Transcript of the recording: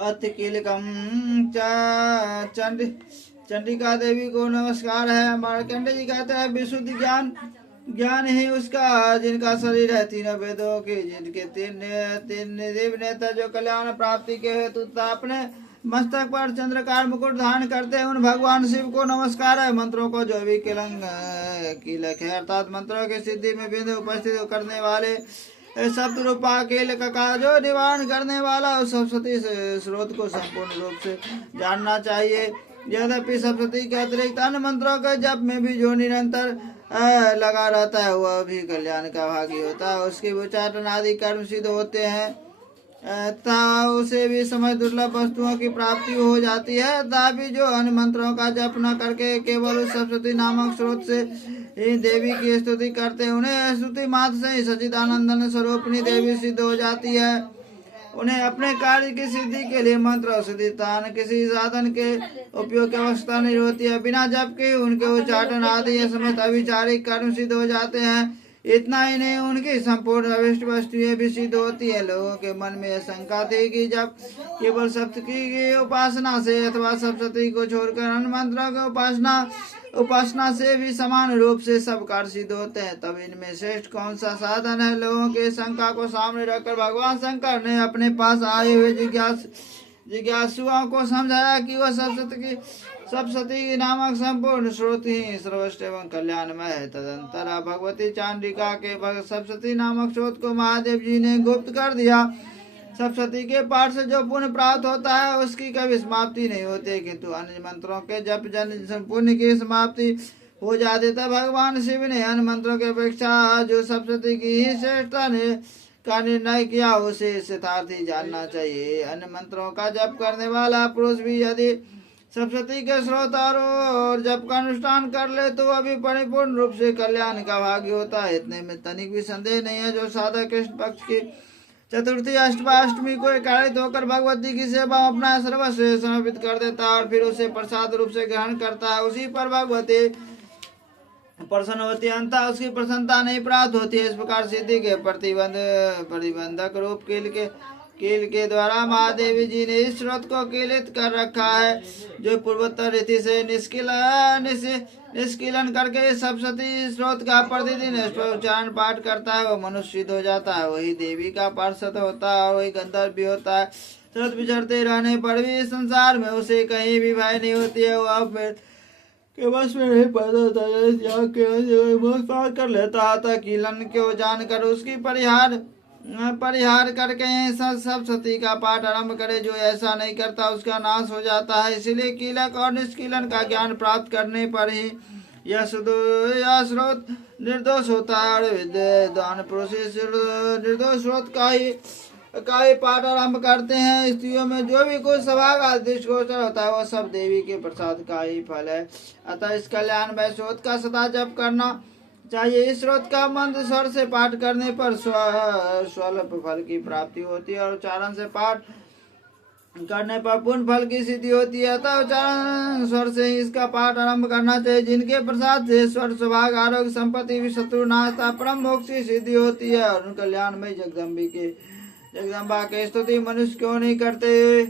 अति कीलकम चंडिका देवी को नमस्कार है। मार्कंडे जी कहते हैं विशुद्ध ज्ञान ज्ञान ही उसका जिनका शरीर है तीनों वेदों के, जिनके तीन देव नेता जो कल्याण प्राप्ति के हेतु अपने मस्तक पर चंद्रकार मुकुट धारण करते हैं, उन भगवान शिव को नमस्कार है। मंत्रों को जो भी कीलक है अर्थात मंत्रों की सिद्धि में बिंदु उपस्थित करने वाले शब्द रूपा कीलक का जो निवारण करने वाला उस सप्तशती स्रोत को संपूर्ण रूप से जानना चाहिए। यद्यपि सप्तशती के अतिरिक्त अन्य मंत्रों के जप में भी जो निरंतर लगा रहता है वह भी कल्याण का भागी होता है। उसके उच्चाटन आदि कर्म सिद्ध होते हैं तथा उसे भी समय दुर्लभ वस्तुओं की प्राप्ति हो जाती है। तथापि जो अन्य मंत्रों का जप न करके केवल उस सप्तशती नामक स्रोत से ही देवी की स्तुति करते हैं, उन्हें स्तुति मात्र से ही सच्चिदानंदन स्वरूपिणी देवी सिद्ध हो जाती है। उन्हें अपने कार्य की सिद्धि के लिए मंत्र और सिद्धिदान किसी साधन के उपयोग की आवश्यकता नहीं होती है। बिना जप के उनके उच्चाटन आदि समेत अविचारिक कर्म सिद्ध हो जाते हैं। इतना ही नहीं, उनकी संपूर्ण अभिष्ट वस्तुएं भी सिद्ध होती है। लोगों के मन में शंका थी कि जब केवल सप्तशती की उपासना से अथवा सप्तशती को छोड़कर अन्य मंत्रों की उपासना से भी समान रूप से सब कार्य सिद्ध होते हैं, तब इनमें श्रेष्ठ कौन सा साधन है। लोगों के शंका को सामने रखकर भगवान शंकर ने अपने पास आए हुए जिज्ञासुओं को समझाया कि वह सप्तशती नामक संपूर्ण स्रोत ही सर्वश्रेष्ठ एवं कल्याणमय है। तदंतर भगवती चांडिका के सप्तशती नामक स्रोत को महादेव जी ने गुप्त कर दिया। सप्तशती के पाठ से जो पुण्य प्राप्त होता है उसकी कभी समाप्ति नहीं होती, किंतु अन्य मंत्रों के जप जन पुण्य की समाप्ति हो जाती। तब भगवान शिव ने अन्य मंत्रों की अपेक्षा जो सप्तशती की ही श्रेष्ठता ने का निर्णय किया उसे यथार्थ ही जानना चाहिए। अन्य मंत्रों का जप करने वाला पुरुष भी यदि सप्तशती के स्रोत और जप का अनुष्ठान कर ले तो वह भी परिपूर्ण रूप से कल्याण का भागी होता है। इतने में तनिक भी संदेह नहीं है। जो साधक कृष्ण पक्ष की चतुर्थी अष्टमी को एकाड़ित होकर भगवती की सेवा अपना सर्वस्व समर्पित कर देता है और फिर उसे प्रसाद रूप से ग्रहण करता है, उसी पर भगवती प्रसन्न होती है, अंततः उसकी प्रसन्नता नहीं प्राप्त होती है। इस प्रकार सिद्धि के प्रतिबंधक रूप कील के द्वारा महादेवी जी ने इस स्रोत को कीलित कर रखा है। जो पूर्वोत्तर रीति से निष्कीलन करके सप्तशती स्रोत का प्रतिदिन उच्चारण पाठ करता है वो मनुष्य सिद्ध हो जाता है, वही देवी का पार्षद होता है, वही गंधर्व भी होता है। स्रोत विचरते रहने पर भी संसार में उसे कहीं भी भय नहीं होती है। वह के बस में नहीं पड़ता कर लेता था। कीलन को जानकर उसकी परिहार करके सप्तशती का पाठ आरंभ करे। जो ऐसा नहीं करता उसका नाश हो जाता है। इसलिए कीलक और निष्कीलन का ज्ञान प्राप्त करने पर ही यह स्रोत निर्दोष होता है और विद्वान पुरुष निर्दोष स्रोत का ही पाठ आरंभ करते हैं। स्त्रियों में जो भी कुछ सौभाग्य आदिष्ट गोचर होता है वह सब देवी के प्रसाद का ही फल है। अतः इस कल्याण में स्रोत का सदा जप करना चाहिए। इस स्रोत का मंत्र स्वर से पाठ करने पर स्वल्प फल की प्राप्ति होती है और उच्चारण से पाठ करने पर पूर्ण फल की सिद्धि होती है। अतः उच्चारण स्वर से ही इसका पाठ आरंभ करना चाहिए। जिनके प्रसाद से स्वर सौभाग्य आरोग्य संपत्ति शत्रु नाशता परम मोक्ष की सिद्धि होती है और कल्याण में जगदम्बा के स्तुति मनुष्य क्यों नहीं करते।